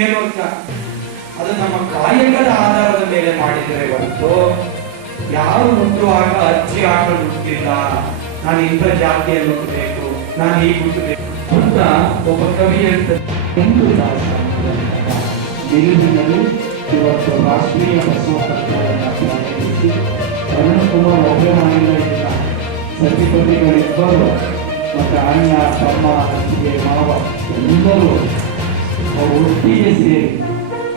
ಏನು ಅಂತ ಅದು ನಮ್ಮ ಕಾಯಕದ ಆಧಾರದ ಮೇಲೆ ಮಾಡಿದರೆ ಹೊರತು ಯಾರು ಹುಟ್ಟು ಆಗ ಅಜ್ಜಿ ಆಗಲು ಹುಟ್ಟಿಲ್ಲ ನಾನು ಇಂಥ ಜಾತಿಯಲ್ಲಿ ಹುಟ್ಟಬೇಕು, ನಾನು ಈಗ ಹುಟ್ಟಬೇಕು ಅಂತ ಒಬ್ಬ ಕವಿ ಹೇಳ್ತಾರೆ. ಒಂದು ದಾಸ ಬಿರುದಿನಲ್ಲಿ ಇವತ್ತು ರಾಷ್ಟ್ರೀಯ ಬಸವ ತತ್ವವನ್ನು ಪ್ರಾರಂಭಿಸಿ ಅರುಣ್ ಕುಮಾರ್ ಒಬ್ಬರೇ ಮಾಡಿಲ್ಲ ಸತಿಪತಿಗಳಿಬ್ಬರು ಮತ್ತು ಅಣ್ಣ, ತಮ್ಮ, ಅತ್ತಿಗೆ, ಮಾವ, ಎಲ್ಲರೂ ಒಟ್ಟಿಗೆ ಸೇರಿ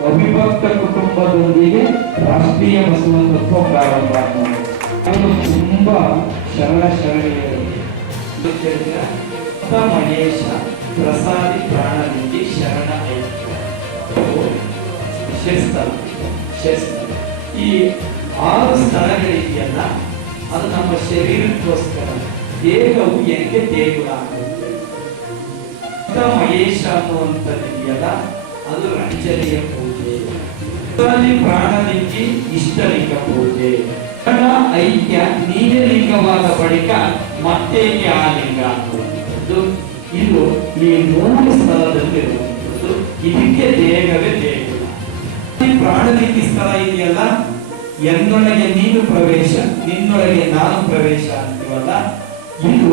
ಅವಿಭಕ್ತ ಕುಟುಂಬದೊಂದಿಗೆ ರಾಷ್ಟ್ರೀಯ ಬಸವಂತತ್ವ ಪ್ರಾರಂಭ ಅದು ತುಂಬಾ ಶರಣ ಶರಣೆಯರು. ಮಹೇಶ ಪ್ರಸಾದಿ ಪ್ರಾಣನಿಗೆ ಶರಣ ಶಸ್ತ್ರ ಶಿಸ್ತಲ ಈ ಆರು ಸ್ಥಳಗಳಿದೆಯಲ್ಲ, ಅದು ನಮ್ಮ ಶರೀರಕ್ಕೋಸ್ಕರ. ದೇಹವು ಏನಕ್ಕೆ ದೇಗುಲ ಮಹೇಶ ಅನ್ನುವಂಥದ್ದಿದೆಯಲ್ಲ ಅದು ರಂಜನೆಯ ಪೂಜೆ. ಪ್ರಸಾದಿ ಪ್ರಾಣಲಿಂಗಿ ಇಷ್ಟಲಿಂಗ ಪೂಜೆ. ಐಕ್ಯ ನೀನೇ ಲಿಂಗವಾದ ಬಳಿಕ ಮತ್ತೆ ಆ ಲಿಂಗ ಅನ್ನುವಂಥದ್ದು ಇದು ಈ ಮೂರು ಸ್ಥಳದಲ್ಲಿರುವಂಥದ್ದು ಇದಕ್ಕೆ ದೇಹವೇ ದೇಹ ಪ್ರಾಣಲಿಂಗಿ ಸ್ಥಳ ಇದೆಯಲ್ಲ? ಎನ್ನೊಳಗೆ ನೀನು ಪ್ರವೇಶ, ನಿನ್ನೊಳಗೆ ನಾನು ಪ್ರವೇಶ ಅಂತೀವಲ್ಲ? ಇದು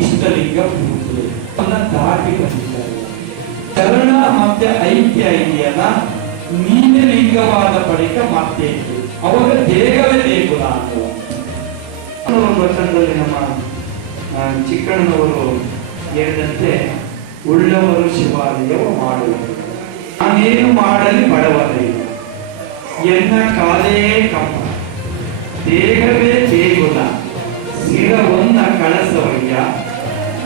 ಇಷ್ಟಲಿಂಗ ಪೂಜೆ. ದಾಟಿ ಬಂದಿದ್ದಾರೆ ಶರಣ ಮತ್ತೆ ಐಕ್ಯ ಇದೆಯಲ್ಲ ನೀನೆ ಲಿಂಗವಾದ ಬಳಿಕ ಮತ್ತೆ. ಅವಾಗ ದೇಹವೇ ದೇಗುಲ ವಚನದಲ್ಲಿ ನಮ್ಮ ಚಿಕ್ಕಣ್ಣನವರು ಹೇಳಿದಂತೆ, ಉಳ್ಳವರು ಶಿವಾಲಯವು ಮಾಡುವರು. ನಾನೇನು ಮಾಡಲಿ ಬಡವರಯ್ಯ ಎನ್ನ ಕಾಲೇ ಕಮ್ಮ ದೇಹವೇ ದೇಗುಲ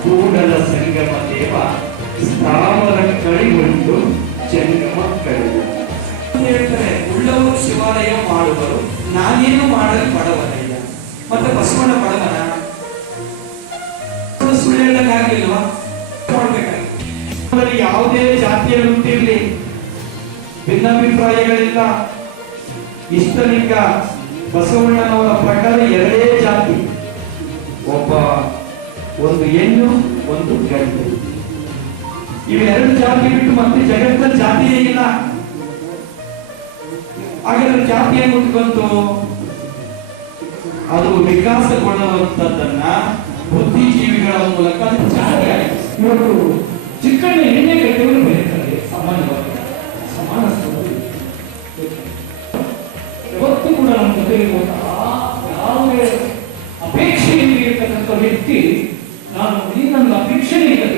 ಕೂಡಲ ಸಂಗಮ ದೇವ ಸ್ಥಾವರ ಕಳಿಗೊಂಡು ಜಂಗಮ ಕಳೆದು. ಹೇಳ್ತಾರೆ ಉಳ್ಳವರು ಶಿವಾಲಯ ಮಾಡುವರು, ನಾನೇನು ಮಾಡಲು ಇಲ್ಲ ಮತ್ತೆ ಬಸವಣ್ಣ ಬಡವನ? ಸುಳ್ಳು ಹೇಳಕ್ಕಾಗ್ಲಿಲ್ವಾ ಮಾಡ್ಬೇಕಾಗಿ ಯಾವುದೇ ಜಾತಿಯಲ್ಲಿ ಹುಟ್ಟಿರ್ಲಿ. ಭಿನ್ನಾಭಿಪ್ರಾಯಗಳಿಲ್ಲ. ಇಷ್ಟಲಿಂಗ ಬಸವಣ್ಣನವರ ಪ್ರಕಾರ ಎರಡೇ ಜಾತಿ. ಒಬ್ಬ ಒಂದು ಹೆಣ್ಣು, ಒಂದು ಗಂಡು. ಇವೆರಡು ಜಾತಿ ಬಿಟ್ಟು ಮತ್ತೆ ಜಗತ್ತಲ್ಲಿ ಜಾತಿಯೇ ಇಲ್ಲ. ಹಾಗಾದ್ರೆ ಜಾತಿ ಏನು ಹುಟ್ಕೊಂತು ಅದು ವಿಕಾಸಗೊಳ್ಳುವಂತದ್ದನ್ನ ಬುದ್ಧಿಜೀವಿಗಳ ಮೂಲಕ ಜಾತಿ ಆಯಿತು. ಚಿಕ್ಕಣ್ಣ ಎಣ್ಣೆ ಕಟ್ಟೆಯನ್ನು ಬೆಳೀತಾರೆ, ಸಮಾನವಾಗಿ. ಸಮಾನ ಇವತ್ತು ಕೂಡ ನಮ್ಮ ಜೊತೆ ಯಾವುದೇ ಅಪೇಕ್ಷೆ ಇರತಕ್ಕಂಥ ವ್ಯಕ್ತಿ ನಾನು ನನ್ನ ಅಪೇಕ್ಷೆ ಇರಲಿ.